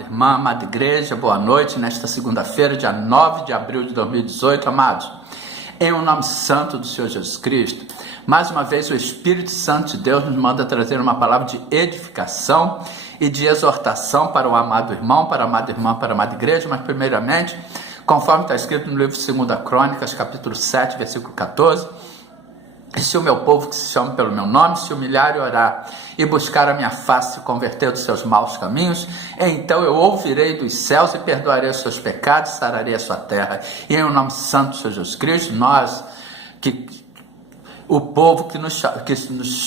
amada irmã, amada igreja, boa noite nesta segunda-feira, dia 9 de abril de 2018, amados. Em um nome santo do Senhor Jesus Cristo, mais uma vez o Espírito Santo de Deus nos manda trazer uma palavra de edificação e de exortação para o amado irmão, para a amada irmã, para a amada igreja, mas primeiramente, conforme está escrito no livro de 2 Crônicas, capítulo 7, versículo 14, e se o meu povo que se chama pelo meu nome se humilhar e orar e buscar a minha face e converter dos seus maus caminhos, então eu ouvirei dos céus e perdoarei os seus pecados, sararei a sua terra. E em o nome santo do Senhor Jesus Cristo, nós, o povo que nos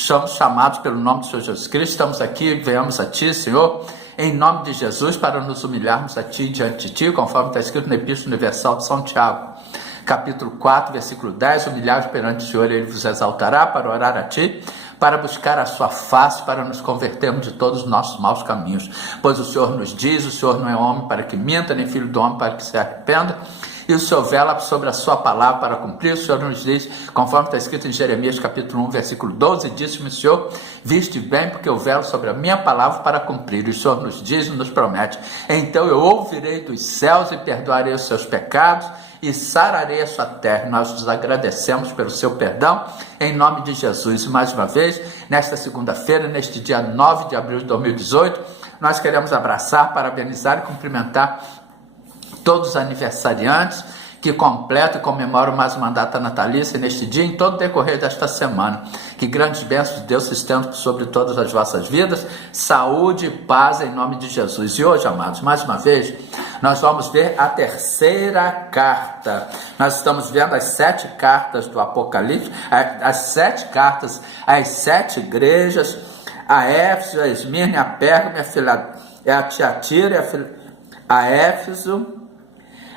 somos chamados pelo nome do Senhor Jesus Cristo, estamos aqui, venhamos a Ti, Senhor, em nome de Jesus, para nos humilharmos a Ti, diante de Ti, conforme está escrito na Epístola Universal de São Tiago. Capítulo 4, versículo 10, humilhar-vos perante o Senhor, Ele vos exaltará para orar a Ti, para buscar a sua face, para nos convertermos de todos os nossos maus caminhos. Pois o Senhor nos diz, o Senhor não é homem para que minta, nem filho do homem para que se arrependa, e o Senhor vela sobre a sua palavra para cumprir. O Senhor nos diz, conforme está escrito em Jeremias capítulo 1, versículo 12, disse-me o Senhor, viste bem, porque eu velo sobre a minha palavra para cumprir. E o Senhor nos diz e nos promete, então eu ouvirei dos céus e perdoarei os seus pecados, e sararei a sua terra. Nós nos agradecemos pelo seu perdão, em nome de Jesus. E mais uma vez, nesta segunda-feira, neste dia 9 de abril de 2018, nós queremos abraçar, parabenizar e cumprimentar todos os aniversariantes que completam e comemoram mais uma data natalícia neste dia, em todo o decorrer desta semana. Que grandes bênçãos de Deus se estendam sobre todas as vossas vidas, saúde e paz em nome de Jesus. E hoje, amados, mais uma vez, nós vamos ver a terceira carta. Nós estamos vendo as 7 cartas do Apocalipse, as 7 cartas às 7 igrejas, a Éfeso, a Esmirna, a Pérgamo, a Tiatira, a Éfeso,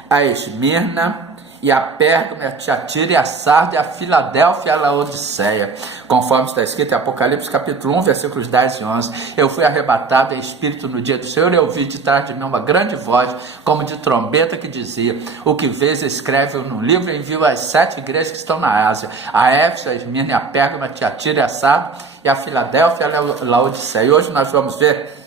a Esmirna, e a Pérgamo, a Tiatira, e a Sardes, a Filadélfia e a Laodiceia, conforme está escrito em Apocalipse capítulo 1, versículos 10 e 11. Eu fui arrebatado em espírito no dia do Senhor, e ouvi de trás de mim uma grande voz, como de trombeta, que dizia, o que vês escreve no livro, e envio às 7 igrejas que estão na Ásia, a Éfeso, a Esmirna, a Pérgamo, a Tiatira, e a Sardes, e a Filadélfia e a Laodiceia. E hoje nós vamos ver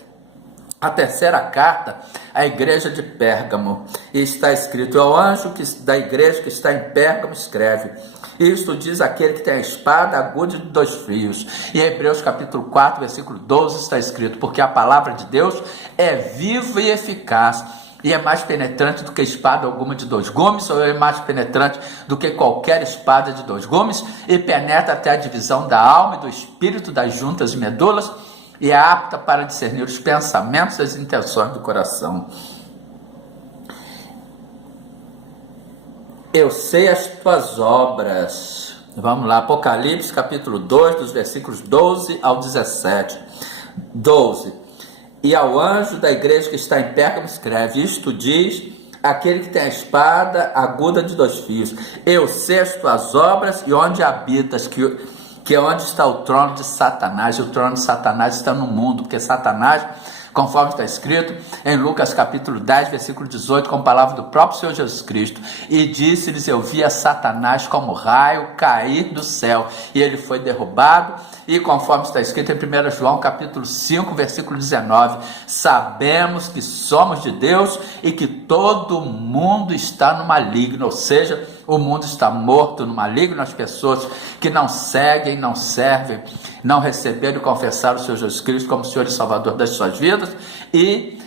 a terceira carta à igreja de Pérgamo, e está escrito, ao anjo da igreja que está em Pérgamo escreve, isto diz aquele que tem a espada aguda de 2 fios. E em Hebreus capítulo 4, versículo 12 está escrito, porque a palavra de Deus é viva e eficaz, e é mais penetrante do que espada alguma de 2 gumes, ou é mais penetrante do que qualquer espada de 2 gumes, e penetra até a divisão da alma e do espírito, das juntas e medulas, e é apta para discernir os pensamentos e as intenções do coração. Eu sei as tuas obras. Vamos lá, Apocalipse capítulo 2, dos versículos 12 ao 17. 12. E ao anjo da igreja que está em Pérgamo escreve, isto diz aquele que tem a espada aguda de 2 fios. Eu sei as tuas obras e onde habitas, que é onde está o trono de Satanás. E o trono de Satanás está no mundo, porque Satanás, conforme está escrito em Lucas capítulo 10, versículo 18, com a palavra do próprio Senhor Jesus Cristo, e disse-lhes, eu via Satanás como raio cair do céu, e ele foi derrubado. E conforme está escrito em 1 João capítulo 5, versículo 19, sabemos que somos de Deus e que todo mundo está no maligno, ou seja, o mundo está morto no maligno, as pessoas que não seguem, não servem, não receberam e confessaram o Senhor Jesus Cristo como Senhor e Salvador das suas vidas. E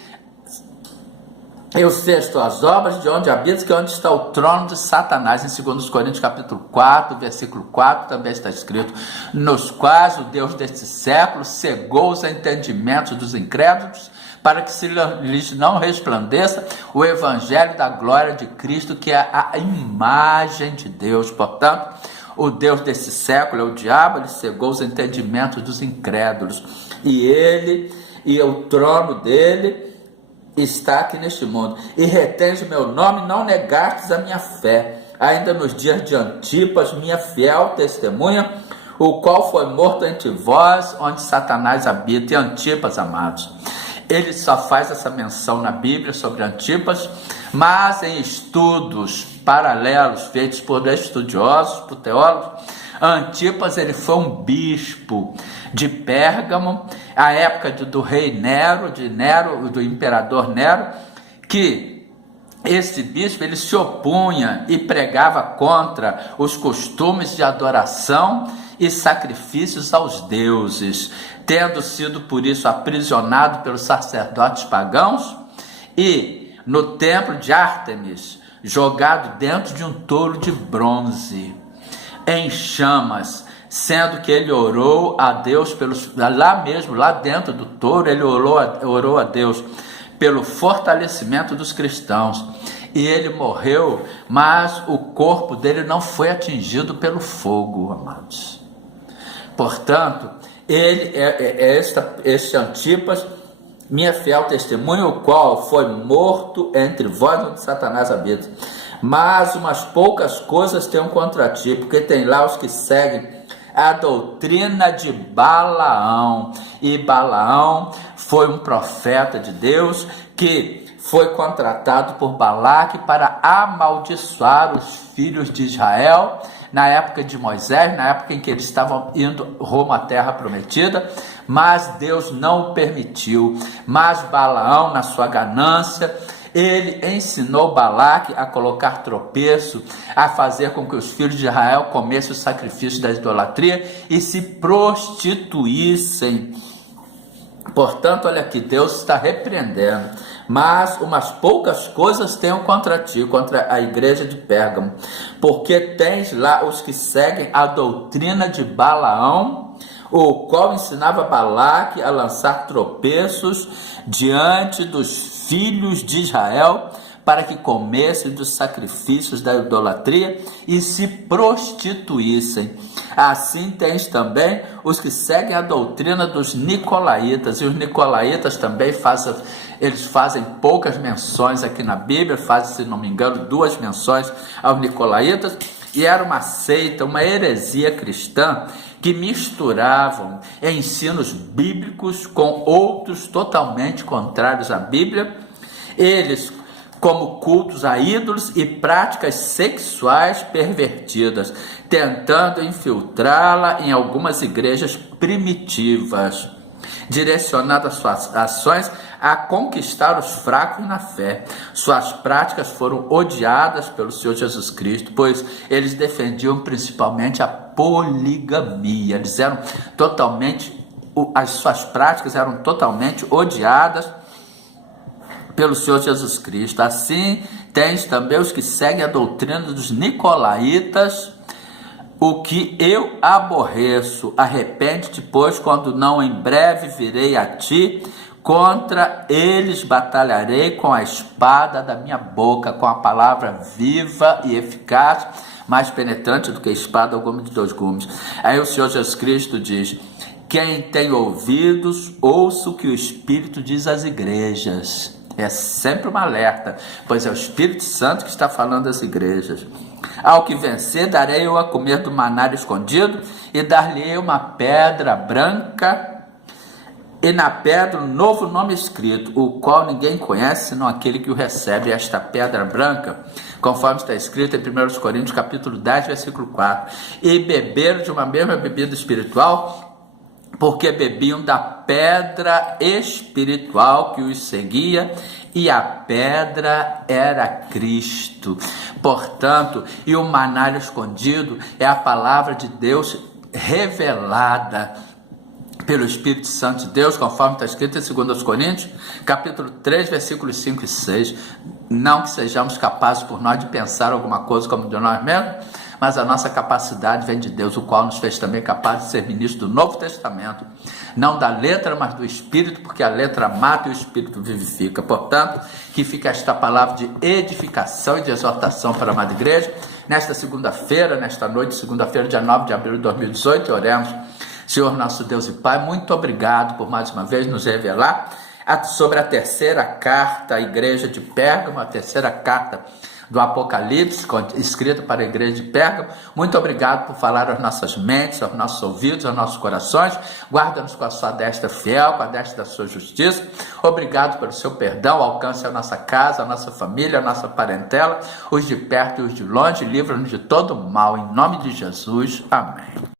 eu sei as tuas obras, de onde habitas, que é onde está o trono de Satanás. Em 2 Coríntios capítulo 4, versículo 4, também está escrito, nos quais o Deus deste século cegou os entendimentos dos incrédulos, para que se lhes não resplandeça o evangelho da glória de Cristo, que é a imagem de Deus. Portanto, o Deus desse século é o diabo, ele cegou os entendimentos dos incrédulos, e o trono dele está aqui neste mundo, e retens o meu nome, não negastes a minha fé, ainda nos dias de Antipas, minha fiel testemunha, o qual foi morto entre vós, onde Satanás habita. E Antipas, amados, ele só faz essa menção na Bíblia sobre Antipas, mas em estudos paralelos feitos por estudiosos, por teólogos, Antipas, ele foi um bispo de Pérgamo, a época do rei Nero, do imperador Nero, que esse bispo ele se opunha e pregava contra os costumes de adoração e sacrifícios aos deuses, tendo sido por isso aprisionado pelos sacerdotes pagãos e no templo de Ártemis, jogado dentro de um touro de bronze, em chamas, sendo que ele orou a Deus, lá dentro do touro, ele orou a Deus pelo fortalecimento dos cristãos, e ele morreu, mas o corpo dele não foi atingido pelo fogo, amados. Portanto, ele este Antipas, minha fiel testemunha, o qual foi morto entre vós onde Satanás habita. Mas umas poucas coisas tenho contra ti, porque tem lá os que seguem a doutrina de Balaão. E Balaão foi um profeta de Deus que foi contratado por Balaque para amaldiçoar os filhos de Israel na época de Moisés, na época em que eles estavam indo rumo à terra prometida, mas Deus não o permitiu. Mas Balaão, na sua ganância, ele ensinou Balaque a colocar tropeço, a fazer com que os filhos de Israel comessem o sacrifício da idolatria e se prostituíssem. Portanto, olha aqui, Deus está repreendendo. Mas umas poucas coisas tenho contra ti, contra a igreja de Pérgamo, porque tens lá os que seguem a doutrina de Balaão, o qual ensinava Balaque a lançar tropeços diante dos filhos de Israel, para que comessem dos sacrifícios da idolatria e se prostituíssem. Assim tens também os que seguem a doutrina dos nicolaítas, e os nicolaítas também fazem poucas menções aqui na Bíblia, fazem, se não me engano, 2 menções aos nicolaítas, e era uma seita, uma heresia cristã, que misturavam ensinos bíblicos com outros totalmente contrários à Bíblia. Eles, como cultos a ídolos e práticas sexuais pervertidas, tentando infiltrá-la em algumas igrejas primitivas, direcionando as suas ações a conquistar os fracos na fé. Suas práticas foram odiadas pelo Senhor Jesus Cristo, pois eles defendiam principalmente a poligamia. As suas práticas eram totalmente odiadas pelo Senhor Jesus Cristo. Assim, tens também os que seguem a doutrina dos nicolaítas, o que eu aborreço. Arrepende-te, pois, quando não em breve virei a ti, contra eles batalharei com a espada da minha boca, com a palavra viva e eficaz, mais penetrante do que a espada ao gume de 2 gumes. Aí o Senhor Jesus Cristo diz: quem tem ouvidos, ouça o que o Espírito diz às igrejas. É sempre um alerta, pois é o Espírito Santo que está falando às igrejas. Ao que vencer, darei eu a comer do maná escondido, e dar-lhe uma pedra branca, e na pedra um novo nome escrito, o qual ninguém conhece, senão aquele que o recebe. Esta pedra branca, conforme está escrito em 1 Coríntios capítulo 10, versículo 4. E beberam de uma mesma bebida espiritual, porque bebiam da pedra espiritual que os seguia, e a pedra era Cristo. Portanto, e o maná escondido é a palavra de Deus revelada pelo Espírito Santo de Deus, conforme está escrito em 2 Coríntios, capítulo 3, versículos 5 e 6. Não que sejamos capazes por nós de pensar alguma coisa como de nós mesmos, mas a nossa capacidade vem de Deus, o qual nos fez também capazes de ser ministros do Novo Testamento, não da letra, mas do Espírito, porque a letra mata e o Espírito vivifica. Portanto, que fica esta palavra de edificação e de exortação para a amada igreja, nesta segunda-feira, nesta noite, segunda-feira, dia 9 de abril de 2018, oremos. Senhor nosso Deus e Pai, muito obrigado por mais uma vez nos revelar sobre a terceira carta à igreja de Pérgamo, a terceira carta do Apocalipse, escrito para a igreja de Pérgamo. Muito obrigado por falar às nossas mentes, aos nossos ouvidos, aos nossos corações. Guarda-nos com a sua destra fiel, com a destra da sua justiça. Obrigado pelo seu perdão. Alcance a nossa casa, a nossa família, a nossa parentela, os de perto e os de longe. Livra-nos de todo mal. Em nome de Jesus. Amém.